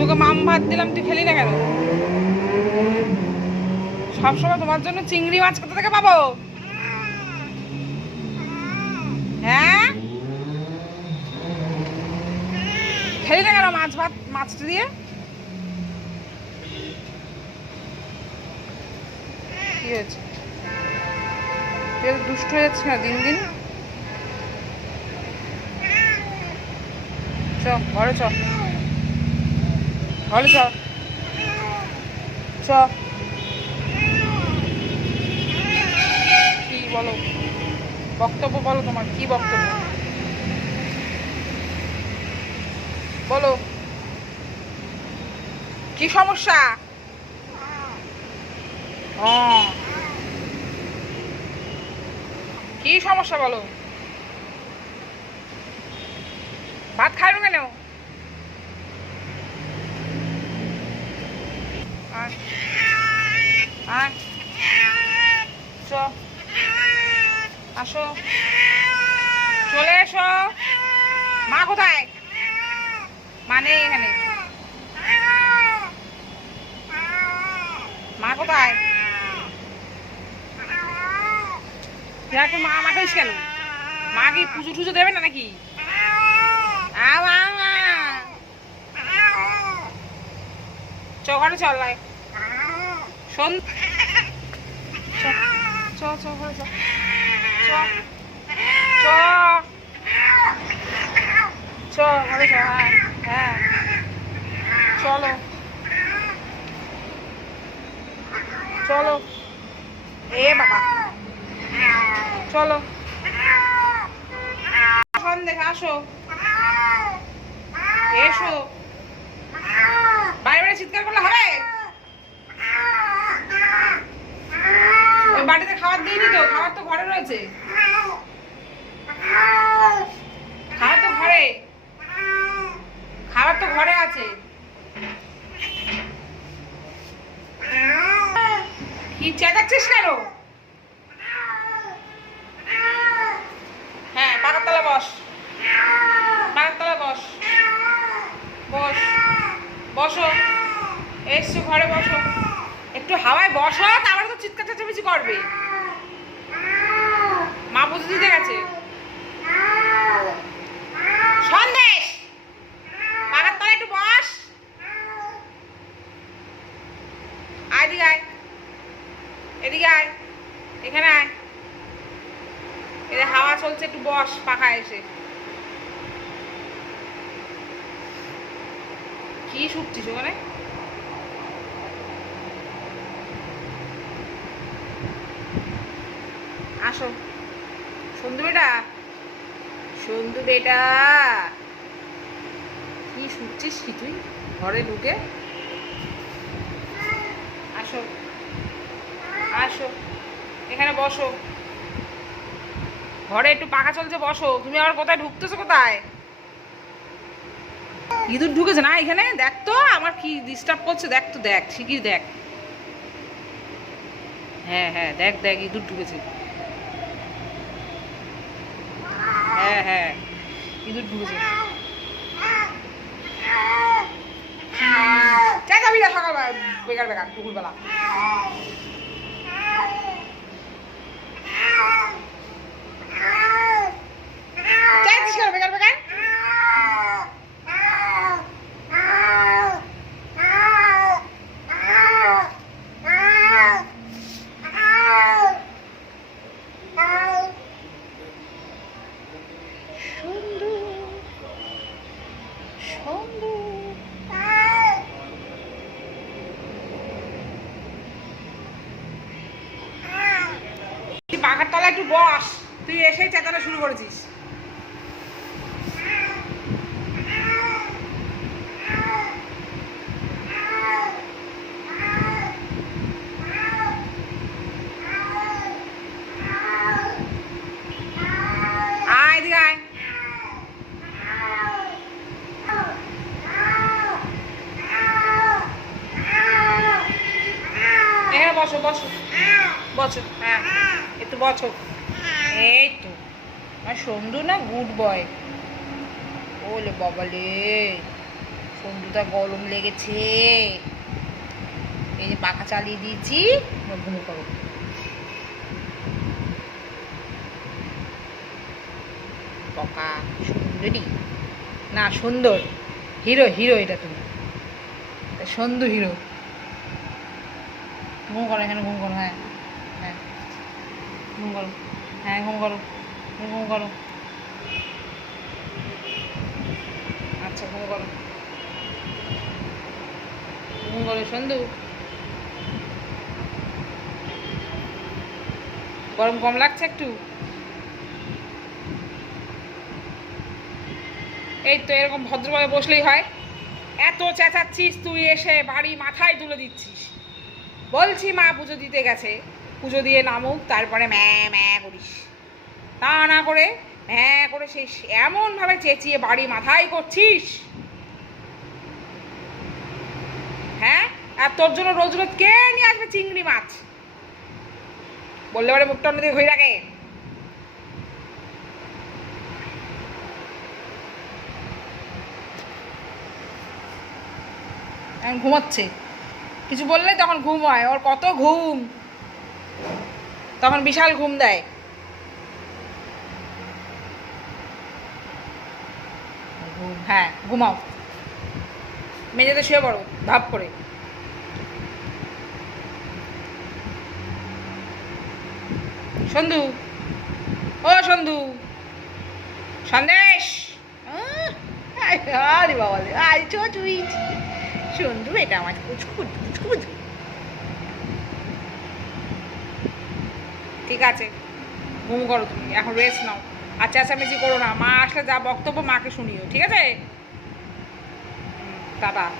তোকে মাম ভাত দিলাম, তুই খেলি না কেন? সবসময় তোমার জন্য চিংড়ি মাছ কোথা থেকে পাবো? হ্যাঁ, খেলি না কেন মাছ ভাত মাছটা দিয়ে? কি হয়েছে? দুষ্ট হয়ে যাচ্ছে না দিন দিন? চ ঘরে চ, ঘরে চ, চ। কি বলো, বক্তব্য বলো, তোমার কি বক্তব্য বলো? কি সমস্যা? কি সমস্যা বলো? ভাত খাইলো কেন? আয় আয়, চ, আসো, চলে এসো। মা কোথায়? মা নেই এখানে। মা কোথায়? একটু মা মাখাইস কেন? মা কি পুজো টুজো দেবে না নাকি? ঘরে চল, শোন, চ চ চ ঘরে চ, চ চ চ ঘরে চ। হ্যাঁ হ্যাঁ, চলো চলো। এ বাবা, চলো দেখে আসো, এসো। বাইরে বাইরে চিৎকার করলে হবে? ওই বাড়িতে খাবার দিইনি তো, খাবার তো ঘরে রয়েছে। খাবার তো ঘরে, খাবার তো ঘরে আছে। কি চেঁচাচ্ছিস কেন? হ্যাঁ, পাকার তলায় বস, পাকার তলায় বস, বস, বসো। এসছো ঘরে, বসো। একটু হাওয়ায় বসো, তারপরে তো চিৎকার চেঁচামেচি করবে। মা পুজো দিতে গেছে। সন্দেশ, পাকার তলায় একটু বস। আয়, এদিকে আয়, এদিকে আয়, এখানে আয়। এদের হাওয়া চলছে, একটু বস পাখায় এসে। কি শুকছিস ওখানে? আসো সন্ধু বেটা, সন্ধু বেটা, কি শুকছিস কি তুই ঘরে ঢুকে? আসো আসো, এখানে বসো। ঘরে একটু পাখা চলছে, বসো। তুমি আবার কোথায় ঢুকতেছো? কোথায় ইঁদুর ঢুকেছে না এখানে? দেখ তো আমার কি ডিস্টার্ব করছে, দেখ তো, দেখ শিগগির দেখ। হ্যাঁ হ্যাঁ, দেখ দেখ, ইঁদুর ঢুকেছে। হ্যাঁ হ্যাঁ, ইঁদুর ঢুকেছে। যাবি না সকালবেলা, বেকার বেকার দুপুরবেলা। চাইছিস কেন বেকার বেকার? পাখার তলায় একটু বস। তুই এসেই চেঁচানো শুরু করেছিস। আয়, এদিকে আয়। এখানে বসো, বসো, বসো। হ্যাঁ, একটু বসো। এই তো আমার সন্ধু না, গুড বয়। ওলে বাবা লে, সন্ধু যা গরম লেগেছে, এই যে পাখা চালিয়ে দিয়েছি, ঘুমো করো। পকা সুন্দরী না, সুন্দর হিরো, হিরো এটা তুমি, সুন্দর হিরো। ঘুম করো, এখানে ঘুম করো। হ্যাঁ হ্যাঁ ঘুম করো, হ্যাঁ ঘুম করো, ঘুম করো। আচ্ছা ঘুম করো, ঘুম করো সন্ধু। গরম কম লাগছে একটু? এই তো এরকম ভদ্রভাবে বসলেই হয়? এত চেঁচাচ্ছিস তুই, এসে বাড়ি মাথায় তুলে দিচ্ছিস। বলছি মা পুজো দিতে গেছে, পুজো দিয়ে নামুক, তারপরে ম্যাঁ ম্যাঁ করিস। তা না করে হ্যাঁ করে সেই এমনভাবে চেঁচিয়ে বাড়ি মাথায় করছিস। হ্যাঁ, আর তোর জন্য রোজ রোজ কে নিয়ে আসবে চিংড়ি মাছ? বললে পরে মুখটা অন্যদিকে ঘুরে রাখে। এখন ঘুমাচ্ছে, কিছু বললে তখন ঘুম হয়, ওর কত ঘুম, তখন বিশাল ঘুম দেয়। হ্যাঁ ঘুমাও, মেঝেতে শুয়ে পড়ো ধাপ করে। সন্ধু, ও সন্ধু, সন্দেশ। আরে বাবা, আই চো তুই সন্ধু, এটা আমার কুচকুচ কুচকুচ। ঠিক আছে ঘুম করো তুমি, এখন রেস্ট নাও, আর চেঁচামেচি করো না। মা আসলে যা বক্তব্য মাকে শুনিও, ঠিক আছে? টাটা।